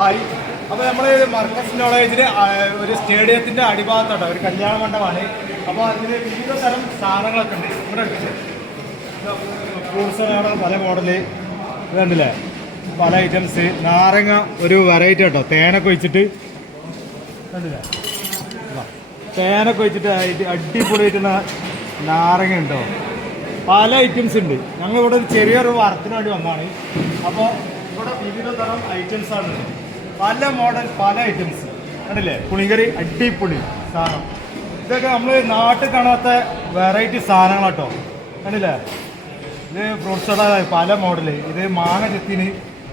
Hi അപ്പോൾ നമ്മൾ മർക്കസ് നോളേജിൽ ഒരു സ്റ്റേഡിയത്തിന്റെ അടിഭാഗത്തോട്ടോ ഒരു കല്യാണ മണ്ഡപമാണ്. അപ്പോൾ അതിൽ വിവിധ തരം സാധനങ്ങളൊക്കെ ഉണ്ട്. ഇവിടെ ഫ്രൂട്ട്സ് പല മോഡൽ. ഇതുണ്ടല്ലേ? പല ഐറ്റംസ് നാരങ്ങ ഒരു വെറൈറ്റി കേട്ടോ തേനൊക്കെ ഒഴിച്ചിട്ട്. കണ്ടില്ലേ. തേനൊക്കെ ഒഴിച്ചിട്ട് അടിപൊളി അടിപൊളിയായിട്ട് നാരങ്ങ ഉണ്ടോ? പല ഐറ്റംസ് ഉണ്ട്. ഞങ്ങൾ ഇവിടെ ഒരു ചെറിയൊരു വറത്തിന് വേണ്ടി വന്നതാണ്. അപ്പോൾ ഇവിടെ വിവിധ തരം ഐറ്റംസ് ആണ്. ഉള്ളത്. പല മോഡൽ പല ഐറ്റംസ് കണ്ടില്ലേ? പുളിങ്കറി അടിപൊളി സാധനം. ഇതൊക്കെ നമ്മൾ നാട്ടിൽ കാണാത്ത വെറൈറ്റി സാധനങ്ങളാട്ടോ. കണ്ടില്ലേ? ഇത് ഫ്രൂട്ട്സ് പല മോഡൽ ഇത് മാങ്ങ ചെത്തിന്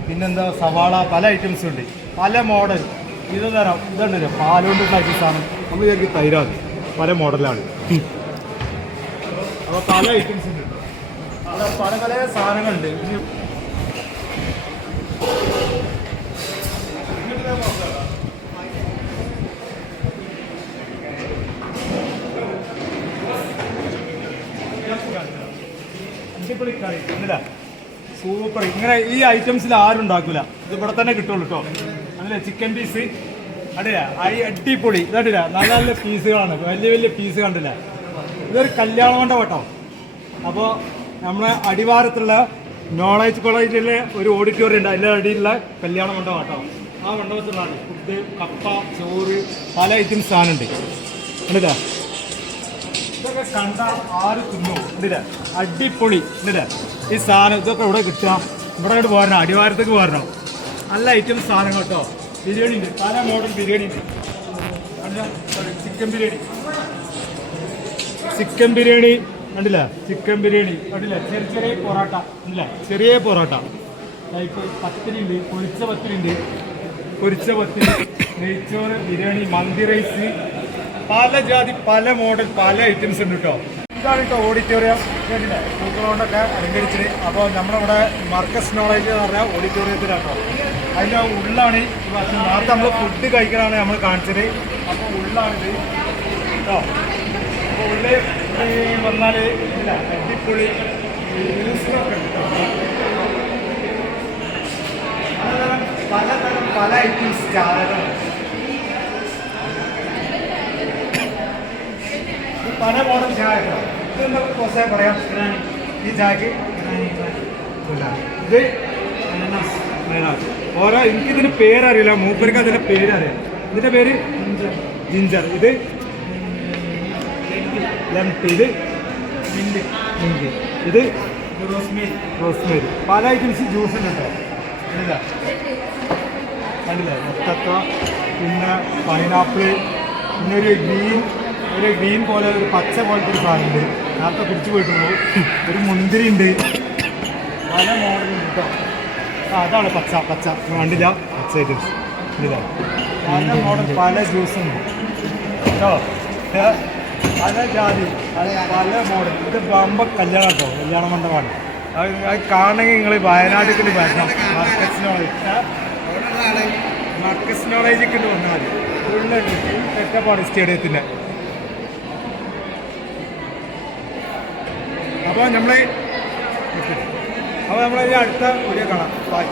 പിന്നെന്താ സവാള പല ഐറ്റംസ് ഉണ്ട്. പല മോഡൽ ഇത് തരാം. ഇതുണ്ടല്ലോ പാലുകൊണ്ട് ഉണ്ടാക്കിയ സാധനം. നമ്മൾ ഇതൊക്കെ തൈരാണ്. പല മോഡലാണ് അപ്പോൾ പല ഐറ്റംസ് ഉണ്ട് അവിടെ പല പല സാധനങ്ങളുണ്ട്. സൂപ്പർ ഇങ്ങനെ ഈ ഐറ്റംസിൽ ആരും ഉണ്ടാക്കൂല. ഇത് ഇവിടെ തന്നെ കിട്ടുള്ളൂ കേട്ടോ അതിലെ ചിക്കൻ പീസ് അടില്ല ഐ അടിപൊളി. ഇതടില്ല നല്ല നല്ല പീസുകളാണ്. വലിയ വലിയ പീസ് കണ്ടില്ല? ഇതൊരു കല്യാണ കൊണ്ട കേട്ടോ അപ്പോൾ നമ്മളെ അടിവാരത്തുള്ള നോളേജ് കോളേജിലെ ഒരു ഓഡിറ്റോറിയം ഉണ്ട്. അതിന്റെ അടിയിലുള്ള കല്യാണ മണ്ഡപം കേട്ടോ ആ മണ്ഡപത്തിലാണ് ഫുഡ് കപ്പ ചോറ് പല ഐറ്റംസ് സാധനമുണ്ട്. കണ്ടില്ല? ഇതൊക്കെ കണ്ട ആര് തിന്നു. ഇതില്ല അടിപൊളി. ഇതില്ല ഈ സാധനം ഇതൊക്കെ ഇവിടെ കിട്ടുക. ഇവിടെ ഇങ്ങോട്ട് പോരണം. അടിവാരത്തേക്ക് പോരണം. നല്ല ഐറ്റം സാധനം കേട്ടോ. ബിരിയാണി ഉണ്ട്. പല മോഡൽ ബിരിയാണി ഉണ്ട്. ചിക്കൻ ബിരിയാണി. ചിക്കൻ ബിരിയാണി. കണ്ടില്ല? ചിക്കൻ ബിരിയാണി. കണ്ടില്ല? ചെറിയ ചെറിയ പൊറോട്ട. കണ്ടില്ല? ചെറിയ പൊറോട്ട. ടൈപ്പ് പത്തിരി ഉണ്ട് പൊരിച്ച പത്തിരി ഉണ്ട് പൊരിച്ച പത്തിരി നെയ്ച്ചോറ് ബിരിയാണി മന്തി റൈസ് പല ജാതി പല മോഡൽ പല ഐറ്റംസ് ഉണ്ട് കേട്ടോ. ഇതാണ് കേട്ടോ ഓഡിറ്റോറിയം കേട്ടില്ലേ? പൂക്കളോണ്ടൊക്കെ അലങ്കരിച്ചത് അപ്പോൾ നമ്മളിവിടെ മർക്കസ് നോളേജ് എന്ന് പറഞ്ഞാൽ ഓഡിറ്റോറിയത്തിലാട്ടോ അതിന്റെ ഉള്ളാണ് നേരത്തെ നമ്മൾ ഫുഡ് കഴിക്കലാണ് നമ്മൾ കാണിച്ചത്. അപ്പോൾ ഉള്ളാണിത്. കേട്ടോ അപ്പോൾ ഉള്ളിൽ വന്നാൽ അടിപൊളി. പലതരം പല ഐറ്റംസ് ചായകളുണ്ട് ഈ പല മോഡൽ ചായ കുറച്ചേ പറയാം. പറയാം ഈ ചായക്ക്. ഇത്. ഓരോ എനിക്കിതിന് പേരറിയില്ല. മൂപ്പർക്ക് അതിന്റെ പേരറിയാം. ഇതിന്റെ പേര് ജിഞ്ചർ. ഇത് ഇത് ഇത് റോസ്മേരി. റോസ്മേരി. പല ഐറ്റംസ് ജ്യൂസ് ഉണ്ട് കേട്ടോ. പിന്നെ പൈനാപ്പിൾ പിന്നെ ഒരു ഗ്രീൻ ഒരു ഗ്രീൻ പോലെ ഒരു പച്ച പോലത്തെ ഒരു സാധനമുണ്ട് നേരത്തെ പിടിച്ചു പോയിട്ടുള്ളൂ. ഒരു മുന്തിരി ഉണ്ട്. പല മോഡലുണ്ട് കേട്ടോ ആ അതാണ് പച്ച പച്ച. കണ്ടില്ല? പച്ച ഐറ്റംസ്. കണ്ടില്ല പല മോഡൽ പല ജ്യൂസ് ഉണ്ട്. കേട്ടോ പല ജാതി പല മോഡൽ. ഇത് ബമ്പ കല്യാണം കേട്ടോ കല്യാണ മണ്ഡപമാണ്. അത് കാണണമെങ്കിൽ നിങ്ങൾ വയനാട്ടിൽ വരണം. Market knowledge. മാർക്കറ്റ് നോളേജിൽ വന്നാൽ മതി. സെറ്റപ്പാണ് സ്റ്റേഡിയത്തിന്റെ. അപ്പോൾ നമ്മൾ അപ്പോൾ നമ്മളതിന്റെ അടുത്ത വീഡിയോ കാണാം. ബൈ